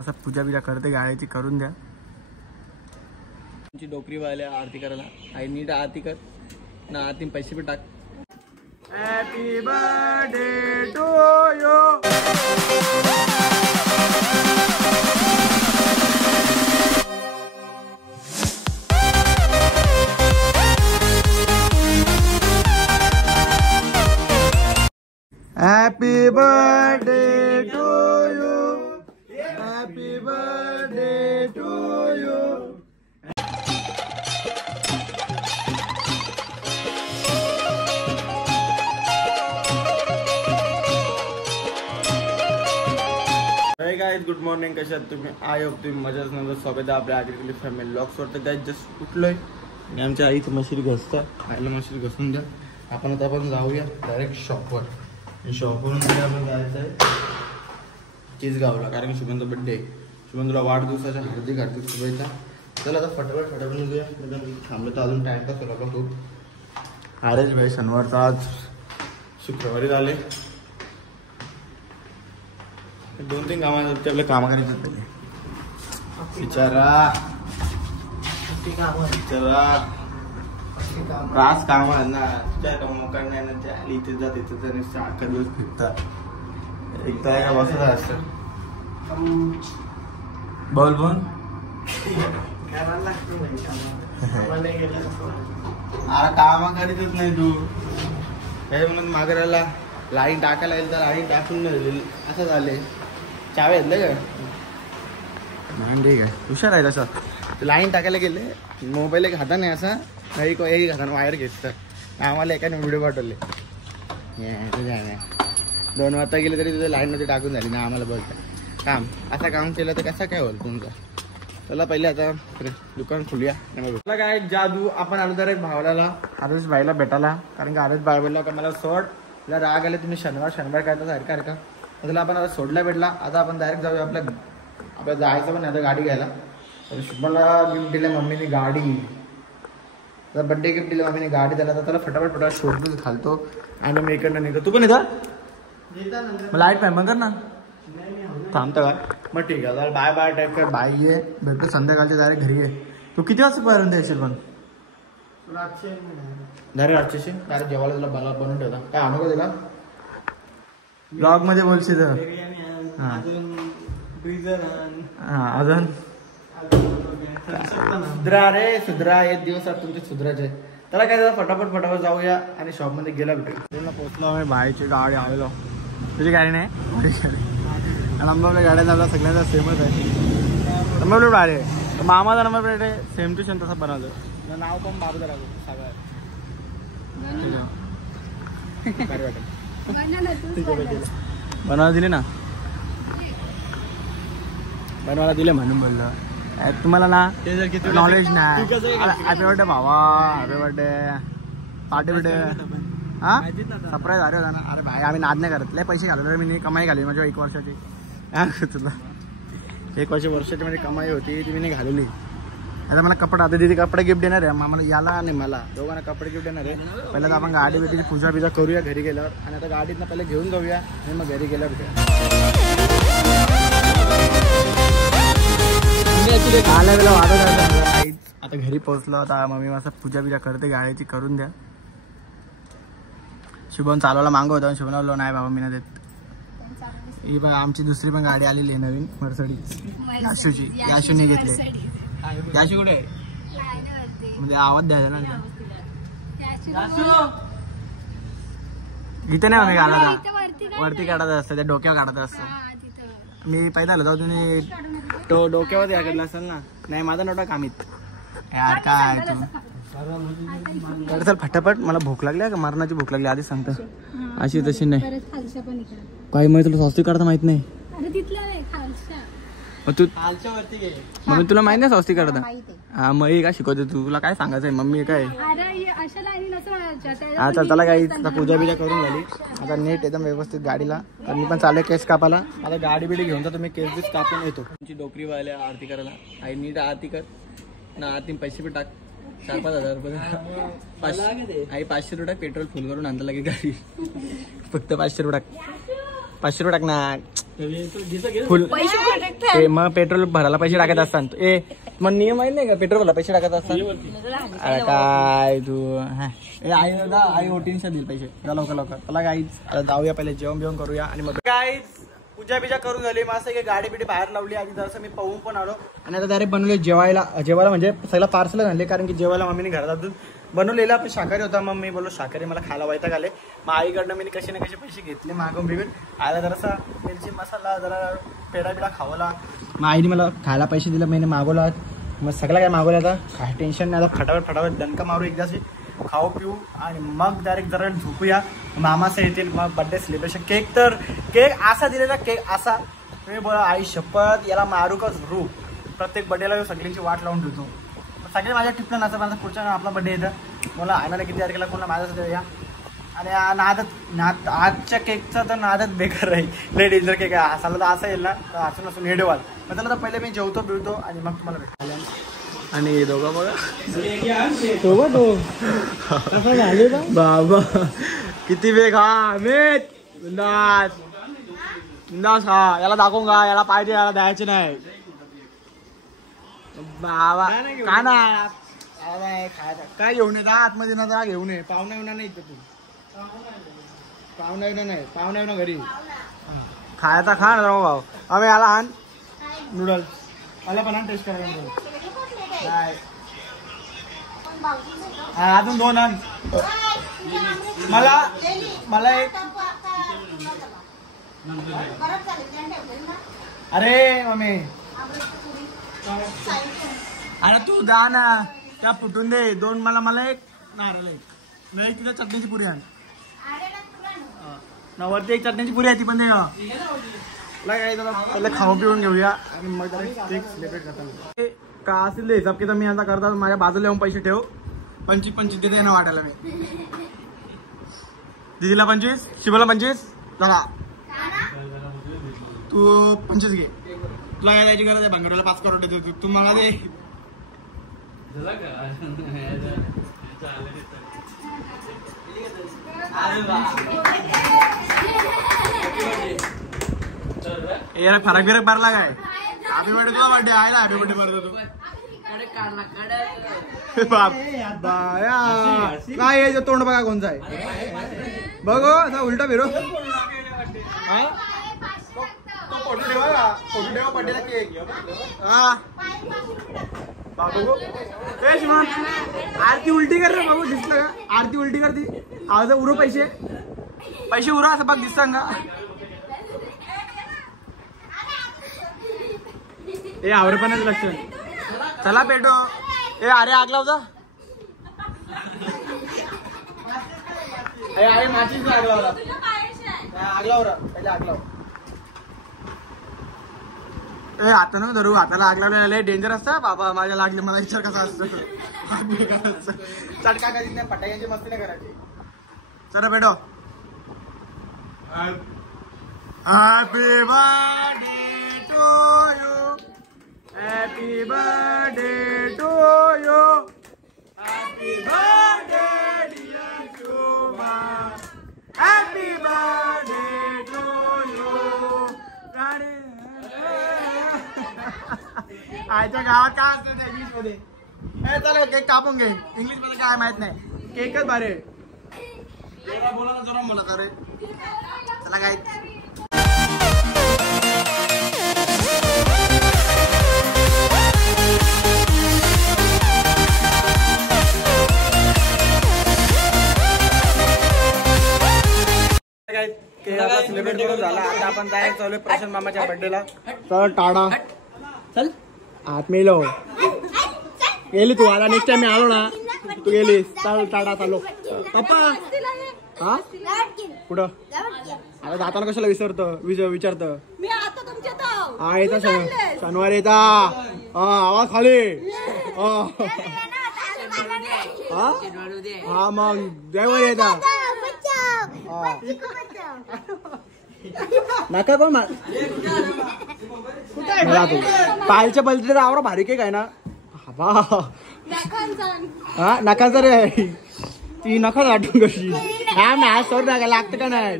असं पूजा बिजा करते गाड्याची करून द्या. डोकरी वाल्या आरती करायला आई नीट आरती कर ना, आरती पैसे भी टाक. Happy birthday to you. Happy birthday to you. Happy birthday to you. Hey guys, good morning. कशा आहात तुम्ही? आय होप तुम्ही मजाच नव्हतं. स्वागत आहे आपल्या आजच्या फॅमिली ब्लॉग्स वरती. गाइस जस्ट उठलोय आणि आमच्या आईचं मशीन घसतं. आईला मशीन घसून द्या. आपण जाऊया डायरेक्ट शॉपवर. शॉपवरून आपण जायचं आहे चिचगावला, कारण की शुभमचा बड्डे आहे. शुभमला वाढदिवसाच्या हार्दिक हार्दिक शुभेच्छा. चला आता फटाफट निघूया. थांबलं तर अजून टाइमपास होईल आपला खूप. अरेच भाई शनिवारचा आज शुक्रवारी झाले. 2-3 कामं आपल्या कामं करायचं पहिले. विचारा रास काम आहे ना, त्या काम करण्या त्या इथे जात इथे अख्खा दिवस फिरतात. एकदा एका बसत असतं बोल बोल अरे काम करीतच नाही तू. म्हणून मागराला लाईन टाकायला येईल तर लाईन टाकून नाही असं झाले. चावे घेतले का? नाही ठीक आहे, हुशार आहे तसं. लाईन टाकायला गेले, मोबाईल एक हाताने असा एक हाताने वायर घेतलं. आम्हाला एकाने व्हिडिओ पाठवले. 2 वाजता गेले तरी तिथे लाईनमध्ये टाकून झाली ना. आम्हाला बोलतं काम असं काम केलं तर कसं काय होईल तुमचं. चला पहिले आता दुकान खुलूया. मला काय जादू. आपण आलो तर एक भावला आरुष भाईला भेटायला, कारण की आरुष भाई बोलला का मला सोड, तिला राग आले तुम्ही शनिवार काय तर सारखा त्याला आपण आता सोडला भेटला. आता आपण डायरेक्ट जाऊया आपल्या जायचं पण आता गाडी घ्यायला. तर शुभमला गिफ्ट दिलं मम्मीने गाडी. तर बड्डे गिफ्ट दिलं मम्मीने गाडी. त्याला फटाफट सोडतो घालतो आणि मी इकडनं निघतो. तू पण येतं लाईट पाहिजे मग ना थांबतं का? मग ठीक आहे, बाय बाय टाईप कर. बाय ये भेटतो संध्याकाळच्या डायरेक्ट घरी आहे. तू किती वाजतापर्यंत येशील? पण डायरेक्ट 800 डायरेक्ट जेवायला तुला बनवून ठेवता. काय आणू का तिला ब्लॉग मध्ये बोलशील तर? अजून सुधरा रे सुधरा. एक दिवसात तुमचे सुधराचे. त्याला काय फटाफट जाऊया आणि शॉप मध्ये गेला भेटू. पोहोचलो आम्ही. बाईची गाडी आलेलो. तुझी गाडी नाही आणि आमच्या गाड्या झाला सगळ्यांचा सेमच आहे. नंबर प्लेट भारी आहे. मामाचा नंबर प्लेट आहे सेम टू सेम तसा बनवलं. नाव पण बाबूचा राहतो सगळं. भारी वाटेल. बनवायला दिले ना, बनवायला दिले म्हणून बोललो. तुम्हाला ना नॉलेज नाही. हॅपी बर्थडे भावा, हॅपी बर्थडे पार्टी बर्थडे. हा सरप्राईज अरे होता ना. अरे भाई आम्ही नाद नाही करत. लय पैसे घालवले मी. कमाई घालली माझ्या 1 वर्षाची. तुला 1 वर्षाची माझी कमाई होती ती मी नाही घालवली. आता मला कपडा आता दिदी कपडे गिफ्ट देणार आहे. आम्हाला याला आणि मला दोघांना कपडे गिफ्ट देणार आहे. पहिला तर आपण गाडी भेटीची पूजा बिजा करूया घरी गेल्यावर. आणि आता गाडीतनं पहिले घेऊन जाऊया आणि मग घरी गेल्यावर भेटूया. आता घरी पोहोचलो. आता मम्मी माझा पूजा बिजा करते गाडीची करून द्या. शुभम चालवायला मागं होता. शुभम बोललो नाही बाबा मी नाही देत. ही बघा आमची दुसरी पण गाडी आलेली आहे नवीन मर्सिडीज. याशूची. याशूने घेतली. याशू कुठे म्हणजे आवाज द्यायला ना. इथे नाही मी घाला वरती काढायचं असतं. त्या डोक्यावर काढायचं असतं. मी पहिला आलो जाऊ. तुम्ही तो डोक्यावर याकडला असेल ना. नाही माझा नोटा कामीत यार. काय तू चल फटाफट. मला भूक लागली का मरणाची भूक लागली आधी सांगता. अशी तशी नाही काही माहिती. तुला स्वस्तिक काढता माहित नाही. तू मम्मी तुला माहित नाही स्वस्तिक काढता? हा मग काय शिकवते तुला काय सांगायचंय मम्मी काय? हा चल चला काही पूजा बिजा करून झाली. आता नीट एकदम व्यवस्थित गाडीला. तर मी पण चालू केस कापायला. आता गाडी बिडी घेऊन तर तुम्ही केस बीस कापून येतो. तुमची डोकरी वाल्या आरती करायला. आई नीट आरती कर ना. आरती पैसे बी टाक. 4-5 हजार रुपये. आई 500 रुपये पेट्रोल फुल करून आणता लागे गाडी. फक्त 500 रुपये टाक. 500 रुपये टाकणार फुल मग पेट्रोल भरायला पैसे टाकत असतात मग नियम आहे नाही का पेट्रोल भरायला पैसे टाकत असतात अरे काय तू आई दादा आई ओटीनशा देईल पैसे लवकर लवकर मला काहीच जाऊया पहिले जेवण बिवण करूया आणि मग काय पूजा बिजा करून झाली मस्त की गाडी बिडी बाहेर लावली आधी जसं मी पाहून पण आलो आणि आता डायरेक्ट बनवले जेवायला म्हणजे सगळं पार्सल आणले कारण की जेवायला मम्मीने घरात बनवलेला पण शाकाहारी होता मग मी बोललो शाकाहारी मला खायला वैताग आले मग आईकडनं मी कसे ना कसे पैसे घेतले मागून बिगून आला जरासा मिरची मसाला जरा पेढा बिडा खावला मग आईने मला खायला पैसे दिले मी मागवला मग सगळं काय मागवलं आता काय टेन्शन नाही आता फटाफट दणका मारू एकदाची खाऊ पिऊ आणि मग डायरेक्ट जरा झोपूया मामाचं येतील मग बड्डे सेलिब्रेशन केक असा दिलेला केक असा तुम्ही बोला आई शपथ याला मारू का झरू प्रत्येक बड्डेला सगळ्यांची वाट लावून ठेवतो सगळे माझ्या टिपला नसं माझा पुढच्या आपला बड्डे येतं मला आणायला किती तारखेला कोणा माझा या आणि नाद आजच्या केकचा तर नादच बेकार आहे लय डेंजर केक आहे असाला तर असं येईल ना तर असून असून हेडवाल मग त्याला तर पहिले मी जेवतो बिळतो आणि मग तुम्हाला भेटायला आणि दोघं बघा झाले बाबा किती वेग हा अमित बिंदास हा याला दाखवून का याला पाहिजे याला द्यायचे नाही बाबा काय नाही खायचा काय घेऊन येत आतमध्ये ना जरा घेऊन ये पाहुणा येऊन नाही तू पाहुणा येऊन घरी खायचा खा ना भाऊ आम्ही याला आण नूडल्स मला पण टेस्ट करायला अजून 2 आण मला एक अरे मम्मी अरे तू दा ना त्या फुटून दे 2 मला एक नारळ नाही तिला चटणीची पुरी आण वरती एक चटणीची पुरी आहे ती पण दे काय त्याला खाऊ पिऊन घेऊया आणि मग केक सेलिब्रेट करता का असेल हिसाब की तर मी आता करता माझ्या बाजूला येऊन पैसे ठेव 25 देते ना वाटायला मी दीदीला 25 शिवाला 25 चला तू 25 घे तुला काय द्यायची गरज आहे भांगरला 5 करोड देतो तू मला दे यार फरक बिरक भरला काय हॅपी बर्थडे तुला बर्थडे आहे ना हॅपी बर्थडे भरतो तू बाप काय याचं तोंड बघा कोणचा आहे बघो असा उलटा फिरो फोटो ठेवा बर्थडेला केक हा बाबू आरती उलटी कर रे बाबू दिसलं का आरती उलटी करती आवाज उरो पैसे उरा असं बघ दिसतं का ए आवरेपणाच लक्षण चला पेटो ए अरे आग लावता अरे माचीच आग लावला आग लावरा पहिले आग लाव ए आता ना धरू हाताला आग लावलेला डेंजर असतं बाबा माझ्या लागले मला विचार कसा असतो चटका कधी नाही पटाक्यांची मस्ती नाही करायची चला बेटो happy birthday to you happy birthday to you happy birthday dear Shubha happy birthday to you आयच्या गावात काय असतं इंग्लिश मध्ये चला केक कापून घे इंग्लिश मध्ये काय माहित नाही केकच भारी बोला ना जरा बोला रे चला काय सेलिब्रेट करून झाला आता आपण तयार चालू आहे प्रशांत मामाच्या बर्थडेला चल टाळा चल आत मेलो गेली तू आता नेक्स्ट टाइम मी आलो ना तू गेलीस चल टाटा चालू पप्पा हा कुठं आता जाताना कशाला विचारत हा येता शनिवार येता आवाज खाली हा मग ड्रायव्हर येता नका कोण मला तू पायलच्या बलतीत आवरा भारी केक आहे ना हा नकाचा रे ती नका आठवून कशी हा ना सर लागा लागतं का नाही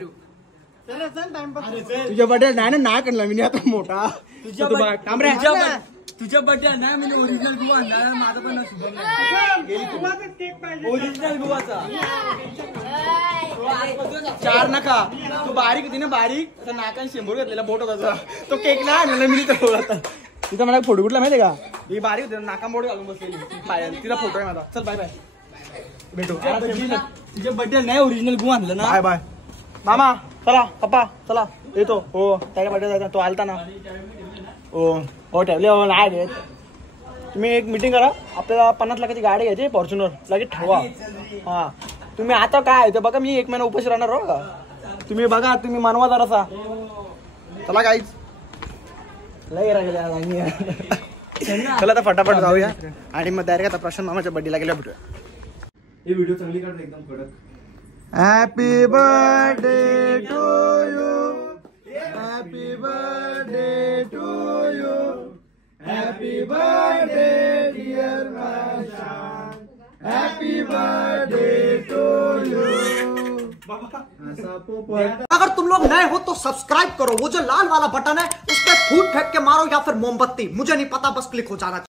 तुझ्या बड्डे नाही ना नाक आणला मी आता मोठा तुझ्या बड्डे नाही मी ओरिजिनल गुवा आणला माझा पण ओरिजिनल गुवाचा 4 नका तू बारीक होती ना बारीक तर नाकाने शेंबूर घातलेला बोट होता तो केक नाही आणला मी तिथं मला फोटो कुठला माहितीये का ही बारीक होती नाका बोट घालून बसलेली तिचा फोटो आहे माझा चल बाय बाय भेटू तुझ्या बड्डे नाही ओरिजिनल गुवा आणलं ना बाय बाय मामा चला पप्पा चला येतो हो त्याच्या बड्डे जायचा तो आलता ना हो ठेवले हो नाही घेत तुम्ही एक मीटिंग करा आपल्याला 50 लाखाची गाडी घ्यायची फॉर्च्युनर लगेच ठेवा हा तुम्ही आता काय आहे ते बघा मी 1 महिना उपाशी राहणार हो का तुम्ही बघा तुम्ही मानवा जरासा चला काहीच लय राहिले चला आता फटाफट जाऊया आणि मग डायरेक्ट आता प्रशांत मामाच्या बड्डेला गेल्या भेटूया हे व्हिडिओ चांगली काढ एकदम कडक happy birthday to you happy birthday to you happy birthday dear Prashant happy birthday to you अगर तुम लोग नए हो तो सब्सक्राइब करो, वो जो लाल वाला बटन है उस पर फूट फेंक के मारो या फिर मोमबत्ती, मुझे नहीं पता, बस क्लिक हो जाना चाहिए।